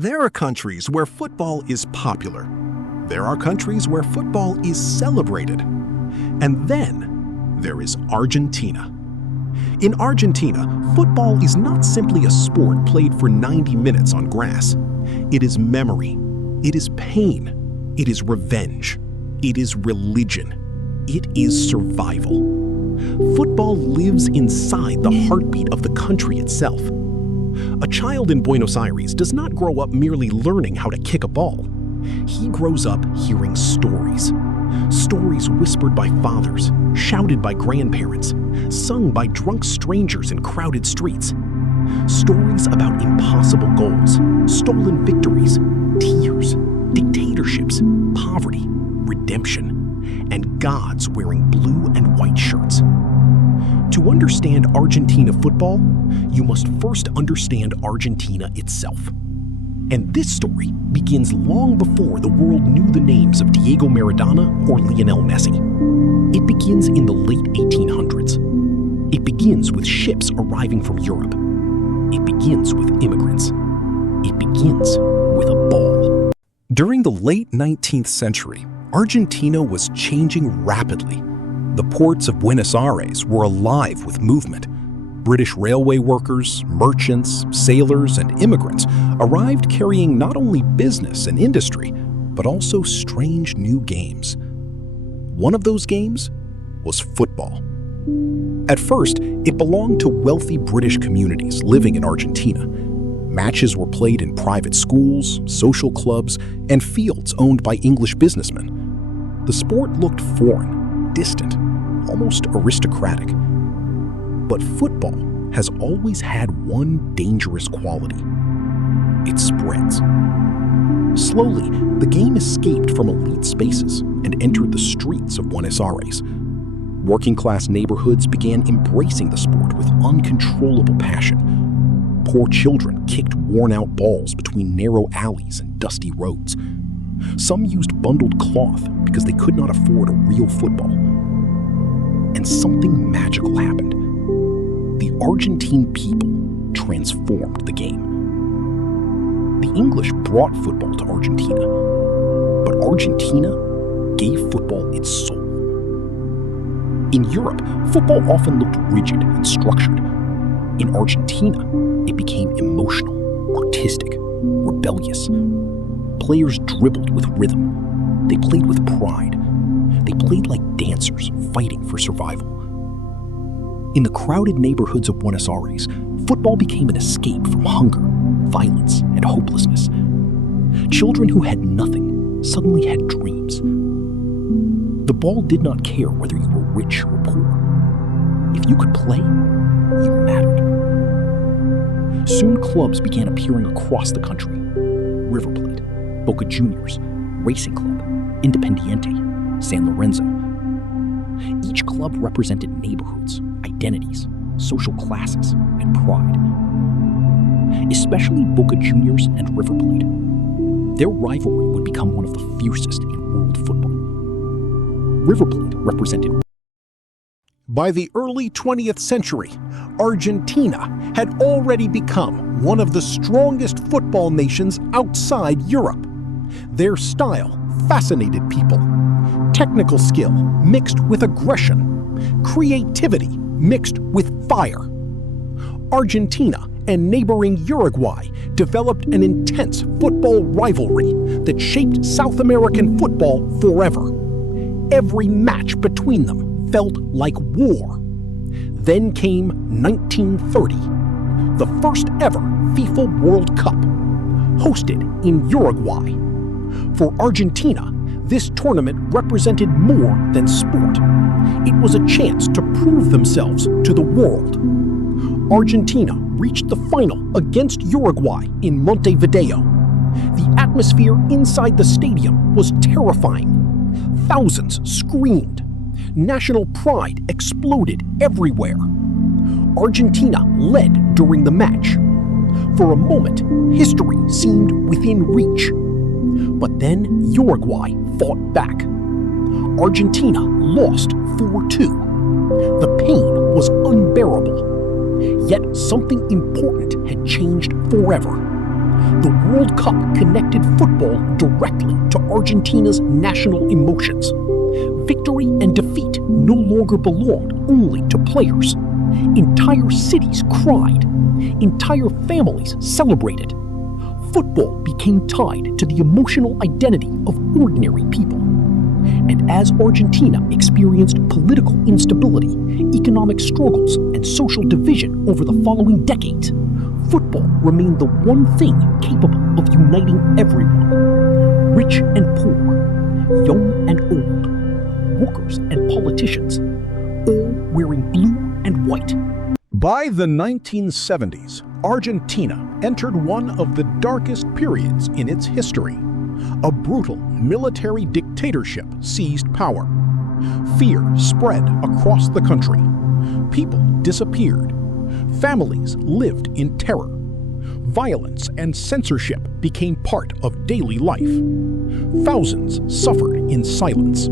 There are countries where football is popular. There are countries where football is celebrated. And then there is Argentina. In Argentina, football is not simply a sport played for 90 minutes on grass. It is memory. It is pain. It is revenge. It is religion. It is survival. Football lives inside the heartbeat of the country itself. A child in Buenos Aires does not grow up merely learning how to kick a ball. He grows up hearing stories. Stories whispered by fathers, shouted by grandparents, sung by drunk strangers in crowded streets. Stories about impossible goals, stolen victories, tears, dictatorships, poverty, redemption, and gods wearing blue and white shirts. To understand Argentina football, you must first understand Argentina itself. And this story begins long before the world knew the names of Diego Maradona or Lionel Messi. It begins in the late 1800s. It begins with ships arriving from Europe. It begins with immigrants. It begins with a ball. During the late 19th century, Argentina was changing rapidly. The ports of Buenos Aires were alive with movement. British railway workers, merchants, sailors, and immigrants arrived carrying not only business and industry, but also strange new games. One of those games was football. At first, it belonged to wealthy British communities living in Argentina. Matches were played in private schools, social clubs, and fields owned by English businessmen. The sport looked foreign, distant, almost aristocratic. But football has always had one dangerous quality. It spreads. Slowly, the game escaped from elite spaces and entered the streets of Buenos Aires. Working-class neighborhoods began embracing the sport with uncontrollable passion. Poor children kicked worn-out balls between narrow alleys and dusty roads. Some used bundled cloth because they could not afford a real football. And something magical happened. The Argentine people transformed the game. The English brought football to Argentina, but Argentina gave football its soul. In Europe, football often looked rigid and structured. In Argentina, it became emotional, artistic, rebellious. Players dribbled with rhythm. They played with pride. They played like dancers fighting for survival. In the crowded neighborhoods of Buenos Aires, football became an escape from hunger, violence, and hopelessness. Children who had nothing suddenly had dreams. The ball did not care whether you were rich or poor. If you could play, you mattered. Soon clubs began appearing across the country. River Plate, Boca Juniors, Racing Club, Independiente, San Lorenzo. Each club represented neighborhoods, identities, social classes, and pride. Especially Boca Juniors and River Plate. Their rivalry would become one of the fiercest in world football. River Plate represented. By the early 20th century, Argentina had already become one of the strongest football nations outside Europe. Their style fascinated people. Technical skill mixed with aggression. Creativity mixed with fire. Argentina and neighboring Uruguay developed an intense football rivalry that shaped South American football forever. Every match between them felt like war. Then came 1930, the first ever FIFA World Cup, hosted in Uruguay. For Argentina, this tournament represented more than sport. It was a chance to prove themselves to the world. Argentina reached the final against Uruguay in Montevideo. The atmosphere inside the stadium was terrifying. Thousands screamed. National pride exploded everywhere. Argentina led during the match. For a moment, history seemed within reach. But then Uruguay fought back. Argentina lost 4-2. The pain was unbearable. Yet something important had changed forever. The World Cup connected football directly to Argentina's national emotions. Victory and defeat no longer belonged only to players. Entire cities cried. Entire families celebrated. Football became tied to the emotional identity of ordinary people. And as Argentina experienced political instability, economic struggles, and social division over the following decades, football remained the one thing capable of uniting everyone. Rich and poor, young and old, workers and politicians, all wearing blue and white. By the 1970s, Argentina entered one of the darkest periods in its history. A brutal military dictatorship seized power. Fear spread across the country. People disappeared. Families lived in terror. Violence and censorship became part of daily life. Thousands suffered in silence.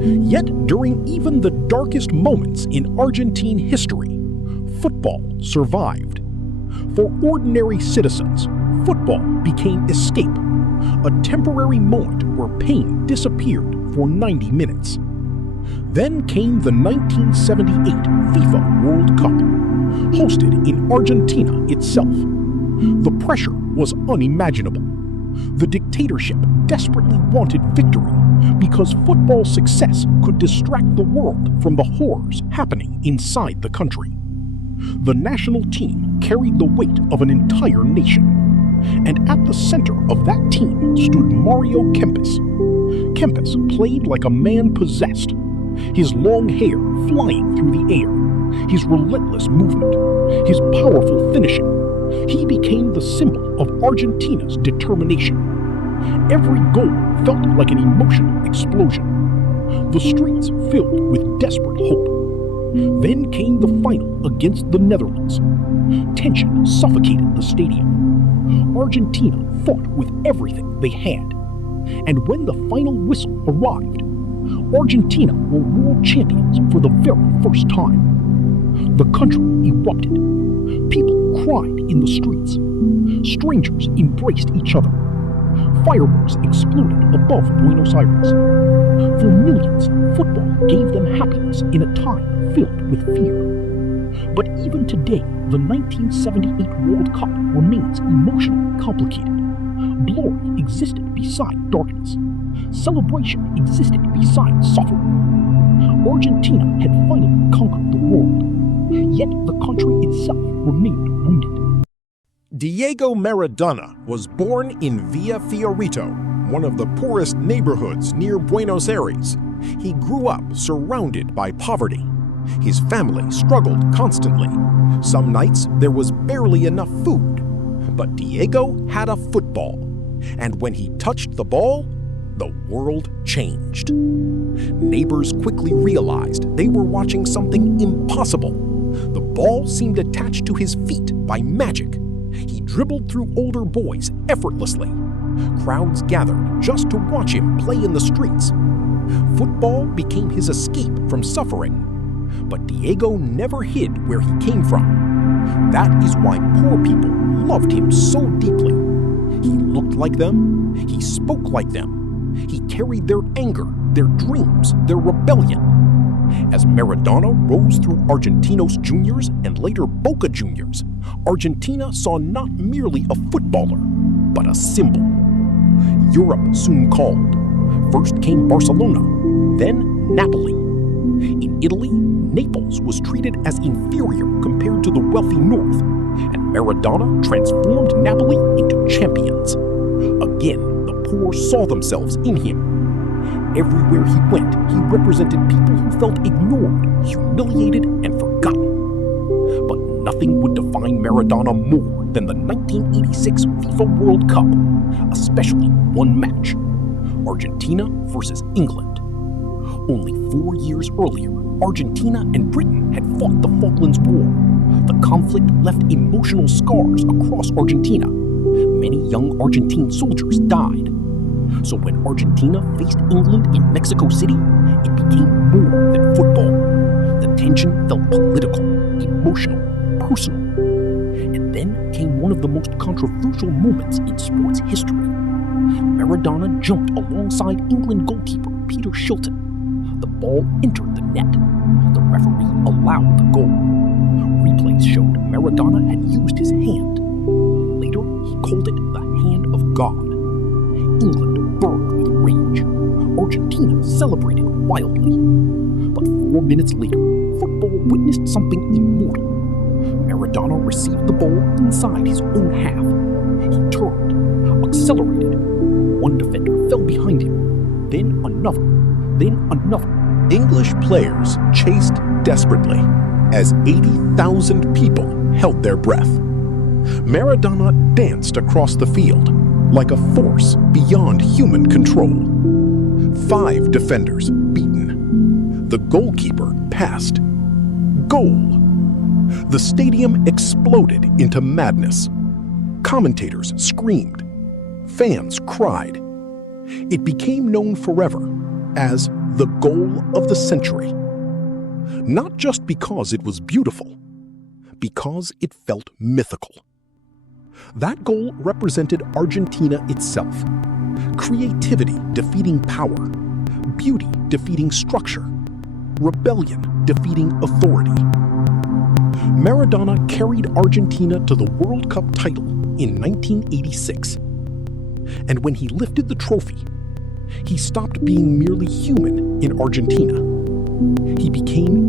Yet during even the darkest moments in Argentine history, football survived. For ordinary citizens, football became escape, a temporary moment where pain disappeared for 90 minutes. Then came the 1978 FIFA World Cup, hosted in Argentina itself. The pressure was unimaginable. The dictatorship desperately wanted victory because football's success could distract the world from the horrors happening inside the country. The national team carried the weight of an entire nation. And at the center of that team stood Mario Kempes. Kempes played like a man possessed, his long hair flying through the air, his relentless movement, his powerful finishing. He became the symbol of Argentina's determination. Every goal felt like an emotional explosion. The streets filled with desperate hope. Then came the final against the Netherlands. Tension suffocated the stadium. Argentina fought with everything they had. And when the final whistle arrived, Argentina were world champions for the very first time. The country erupted. People cried in the streets. Strangers embraced each other. Fireworks exploded above Buenos Aires. For millions, football gave them happiness in a time filled with fear. But even today, the 1978 World Cup remains emotionally complicated. Glory existed beside darkness. Celebration existed beside suffering. Argentina had finally conquered the world, yet the country itself remained wounded. Diego Maradona was born in Villa Fiorito, one of the poorest neighborhoods near Buenos Aires. He grew up surrounded by poverty. His family struggled constantly. Some nights there was barely enough food. But Diego had a football, and when he touched the ball, the world changed. Neighbors quickly realized they were watching something impossible. The ball seemed attached to his feet by magic. He dribbled through older boys effortlessly. Crowds gathered just to watch him play in the streets. Football became his escape from suffering. But Diego never hid where he came from. That is why poor people loved him so deeply. He looked like them. He spoke like them. He carried their anger, their dreams, their rebellion. As Maradona rose through Argentinos Juniors and later Boca Juniors, Argentina saw not merely a footballer, but a symbol. Europe soon called. First came Barcelona, then Napoli. In Italy, Naples was treated as inferior compared to the wealthy north, and Maradona transformed Napoli into champions. Again, the poor saw themselves in him. Everywhere he went, he represented people who felt ignored, humiliated, and forgotten. But nothing would define Maradona more than the 1986 FIFA World Cup, especially one match: Argentina versus England. Only 4 years earlier, Argentina and Britain had fought the Falklands War. The conflict left emotional scars across Argentina. Many young Argentine soldiers died. So when Argentina faced England in Mexico City, it became more than football. The tension felt political, emotional, personal. And then became one of the most controversial moments in sports history. Maradona jumped alongside England goalkeeper Peter Shilton. The ball entered the net. The referee allowed the goal. Replays showed Maradona had used his hand. Later, he called it the hand of God. England burned with rage. Argentina celebrated wildly. But 4 minutes later, football witnessed something immortal. Maradona received the ball inside his own half. He turned, accelerated. One defender fell behind him, then another, then another. English players chased desperately as 80,000 people held their breath. Maradona danced across the field like a force beyond human control. 5 defenders beaten. The goalkeeper passed. Goal! The stadium exploded into madness. Commentators screamed. Fans cried. It became known forever as the goal of the century. Not just because it was beautiful, because it felt mythical. That goal represented Argentina itself. Creativity defeating power, beauty defeating structure, rebellion defeating authority. Maradona carried Argentina to the World Cup title in 1986. And when he lifted the trophy, he stopped being merely human in Argentina. He became